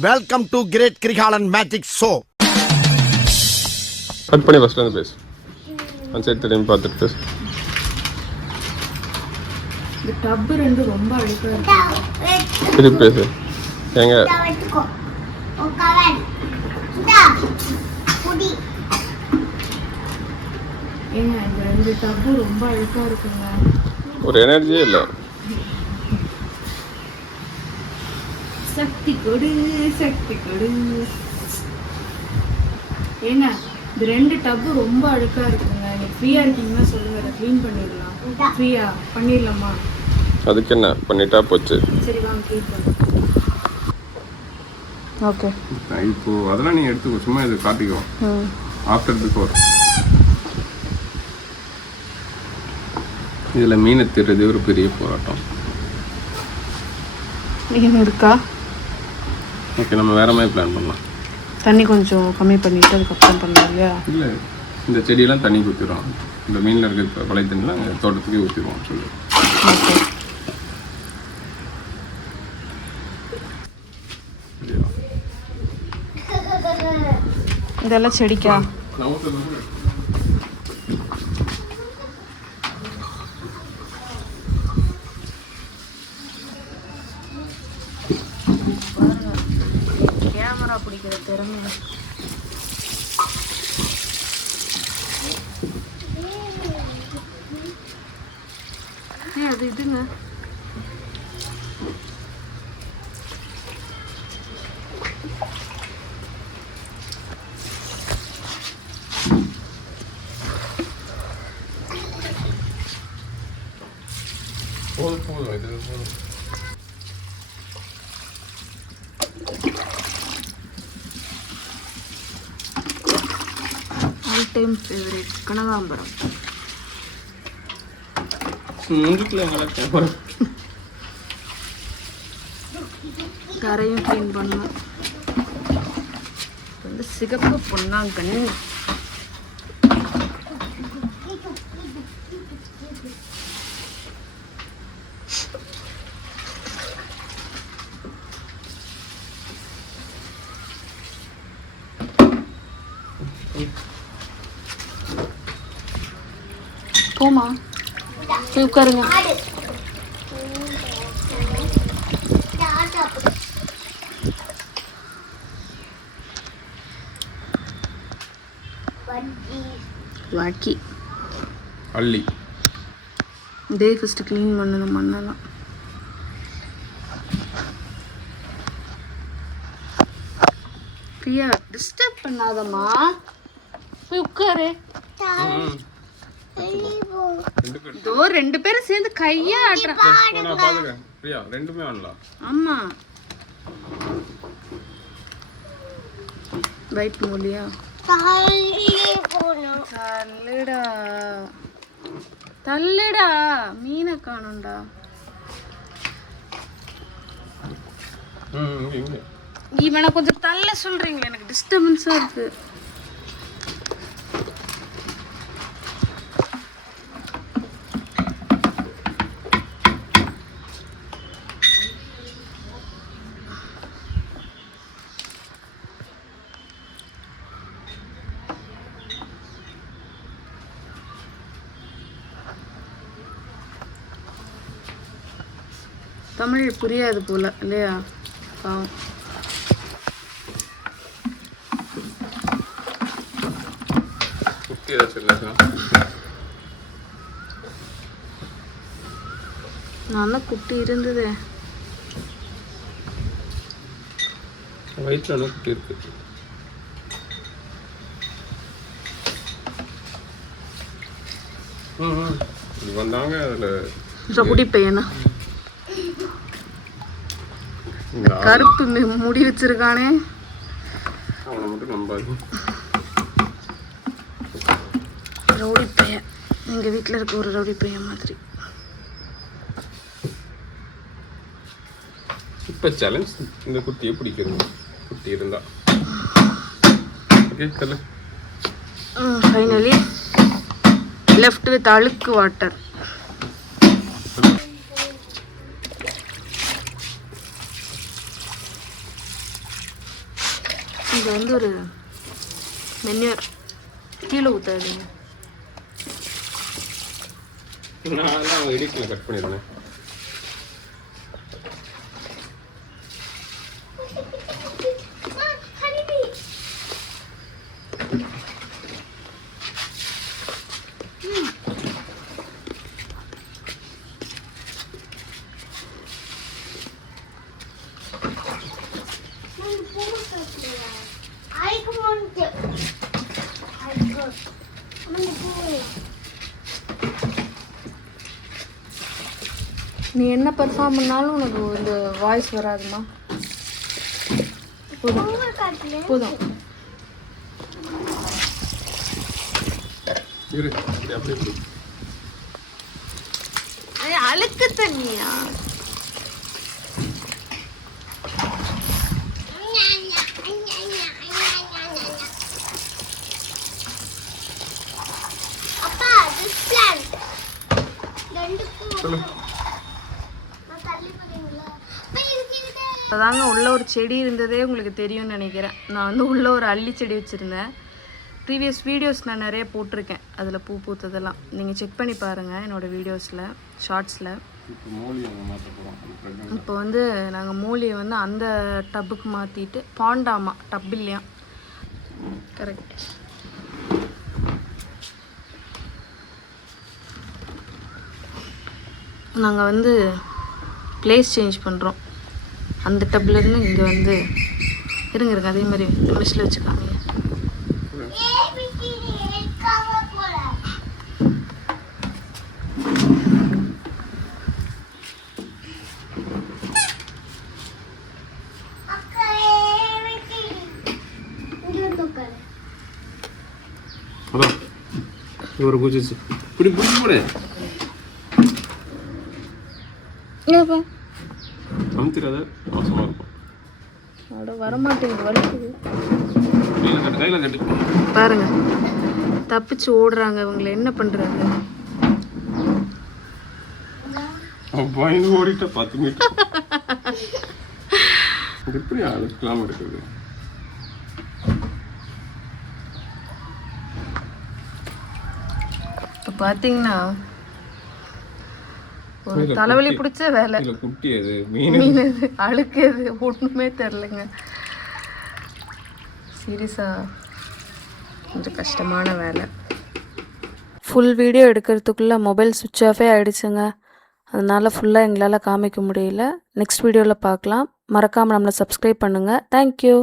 Welcome to great Kirikalan magic show. Cut பண்ணி ஃபர்ஸ்ட்ல இருந்து பேசு. அந்த சைடு திரும்பி பார்த்துட்டு பேசு. இந்த டப் ரெண்டு ரொம்ப அழுக்கா இருக்கு. திருப்பி பேசு. ஏங்க ஏங்க இந்த ரெண்டு டப் ரொம்ப அழுக்கா இருக்குங்க. ஒரு எனர்ஜியே இல்லை. சக்தி கொடு சக்தி கொடு. ஏங்க இந்த ரெண்டு டப்பு ரொம்ப அழுக்கா இருக்குங்க. நீங்க ஃப்ரீயா இருக்கீங்கன்னா சொல்லுங்க, அதை க்ளீன் பண்ணிடலாம். ஃப்ரீயா பண்ணிடலாமா? அதுக்கு என்ன பண்ணிட்டா போச்சு. சரி வாங்க க்ளீன் பண்ணுவோம். ஓகே இப்போ அதெல்லாம் நீ எடுத்துக்கோ, சும்மா இது காட்டிக்கோ. ஆஃப்டர் பிஃபோர் இதில் மீனை திருறது ஒரு பெரிய போராட்டம். மீன் இருக்கா? ஓகே, நம்ம வேற மாதிரி பிளான் பண்ணலாம். தண்ணி கொஞ்சம் கம்மி பண்ணிட்டு அதுக்கப்புறம் பண்ணலாம் இல்லையா? இல்லை, இந்த செடியெல்லாம் தண்ணி ஊற்றிடுவோம். இந்த மீனில் இருக்க பழைய தண்ணிலாம் தோட்டத்துக்கே ஊற்றிடுவோம் சொல்லி. ஓகே இதெல்லாம் செடிக்கா? கேமரா பிடிக்கிற திறமை. அது இதுங்க போதும் இது போதும். ஆல் டைம் ஃபேவரட் கனகாம்பரம். கரையும் க்ளீன் பண்ணணும். வந்து சிகப்பு பொன்னாங்கண்ணி. போமா போய் உட்காருங்க. வாக்கி அள்ளி இதே ஃபஸ்ட்டு க்ளீன் பண்ணணும் மண்ணெல்லாம். பிரியா டிஸ்டர்ப் பண்ணாதம்மா, போய் உட்காரு. இதோ ரெண்டு பேரும் சேர்ந்து கையா ஆட்டுறாங்க. ரெண்டுமே ஆடலாம். ஆமா ரைட் மூலியா தள்ளுடா தள்ளுடா. மீனை காணும்டா. இவனை கொஞ்சம் தள்ள சொல்றீங்களா? எனக்கு டிஸ்டர்பன்ஸா இருக்கு. தமிழ் புரியாது போல இல்லையா? பாவம். நல்லா குட்டி இருந்தது. வயிற்றுல குட்டி இருக்கு. வந்தாங்க அதில் குட்டி பையனா கருப்பு முடி வச்சிருக்கானே. அவனை மட்டும் நம்பாது. ரவுடி பையன், எங்க வீட்டில் இருக்க ஒரு ரவுடி பையன் மாதிரி. இப்போ சேலஞ்ச் இந்த குட்டியை பிடிக்கிறது. குட்டி இருந்தா ஓகே சொல்லு. ஃபைனலி லெஃப்ட் வித் அழுக்கு வாட்டர். இது வந்து ஒரு மென்யூர் கீழே ஊற்றாதீங்க. நான் எடிட்டில் கட் பண்ணிடுறேன். நீ என்ன பெர்ஃபார்ம் பண்ணாலும் உனக்கு இந்த வாய்ஸ் வராதுமா. போதும் போதும். அழுக்கு தண்ணியா? அதாங்க உள்ள ஒரு செடி இருந்ததே உங்களுக்கு தெரியும்னு நினைக்கிறேன். நான் வந்து உள்ள ஒரு அல்லி செடி வச்சுருந்தேன். ப்ரீவியஸ் வீடியோஸ் நான் நிறைய போட்டிருக்கேன், அதில் பூ பூத்ததெல்லாம் நீங்கள் செக் பண்ணி பாருங்கள் என்னோடய வீடியோஸில், ஷார்ட்ஸில். இப்போ வந்து நாங்கள் மூலியை வந்து அந்த டப்புக்கு மாற்றிட்டு, பாண்டாமா டப் இல்லையா, கரெக்ட். நாங்கள் வந்து பிளேஸ் சேஞ்ச் பண்ணுறோம். அந்த டப்லேருந்து இங்கே வந்து இருங்க அதே மாதிரி மிஷில் வச்சுக்காங்க. ஒரு பூச்சி இப்படி பூச்சி போடு. அமுத்திடாத, அவசரமாக இருக்கும். அட வரமாட்டேங்குது, வலிக்குது. பாருங்க தப்பிச்சு ஓடுறாங்க. இவங்களை என்ன பண்றாங்க? பயந்து ஓடிட்ட 10 மீட்டர். எப்படி அழுக்கலாம் இருக்குது? இப்போ பார்த்தீங்கன்னா ஒரு தலைவலி பிடிச்ச வேலை. குட்டி அது மீன் அது அழுக்கு அது ஒன்றுமே தெரிலங்க. சீரியஸாக கொஞ்சம் கஷ்டமான வேலை. ஃபுல் வீடியோ எடுக்கிறதுக்குள்ளே மொபைல் சுவிட்ச் ஆஃபே ஆகிடுச்சுங்க. அதனால் ஃபுல்லாக எங்களால் காமிக்க முடியல. நெக்ஸ்ட் வீடியோவில் பார்க்கலாம். மறக்காமல் நம்மளை சப்ஸ்கிரைப் பண்ணுங்கள். தேங்க்யூ.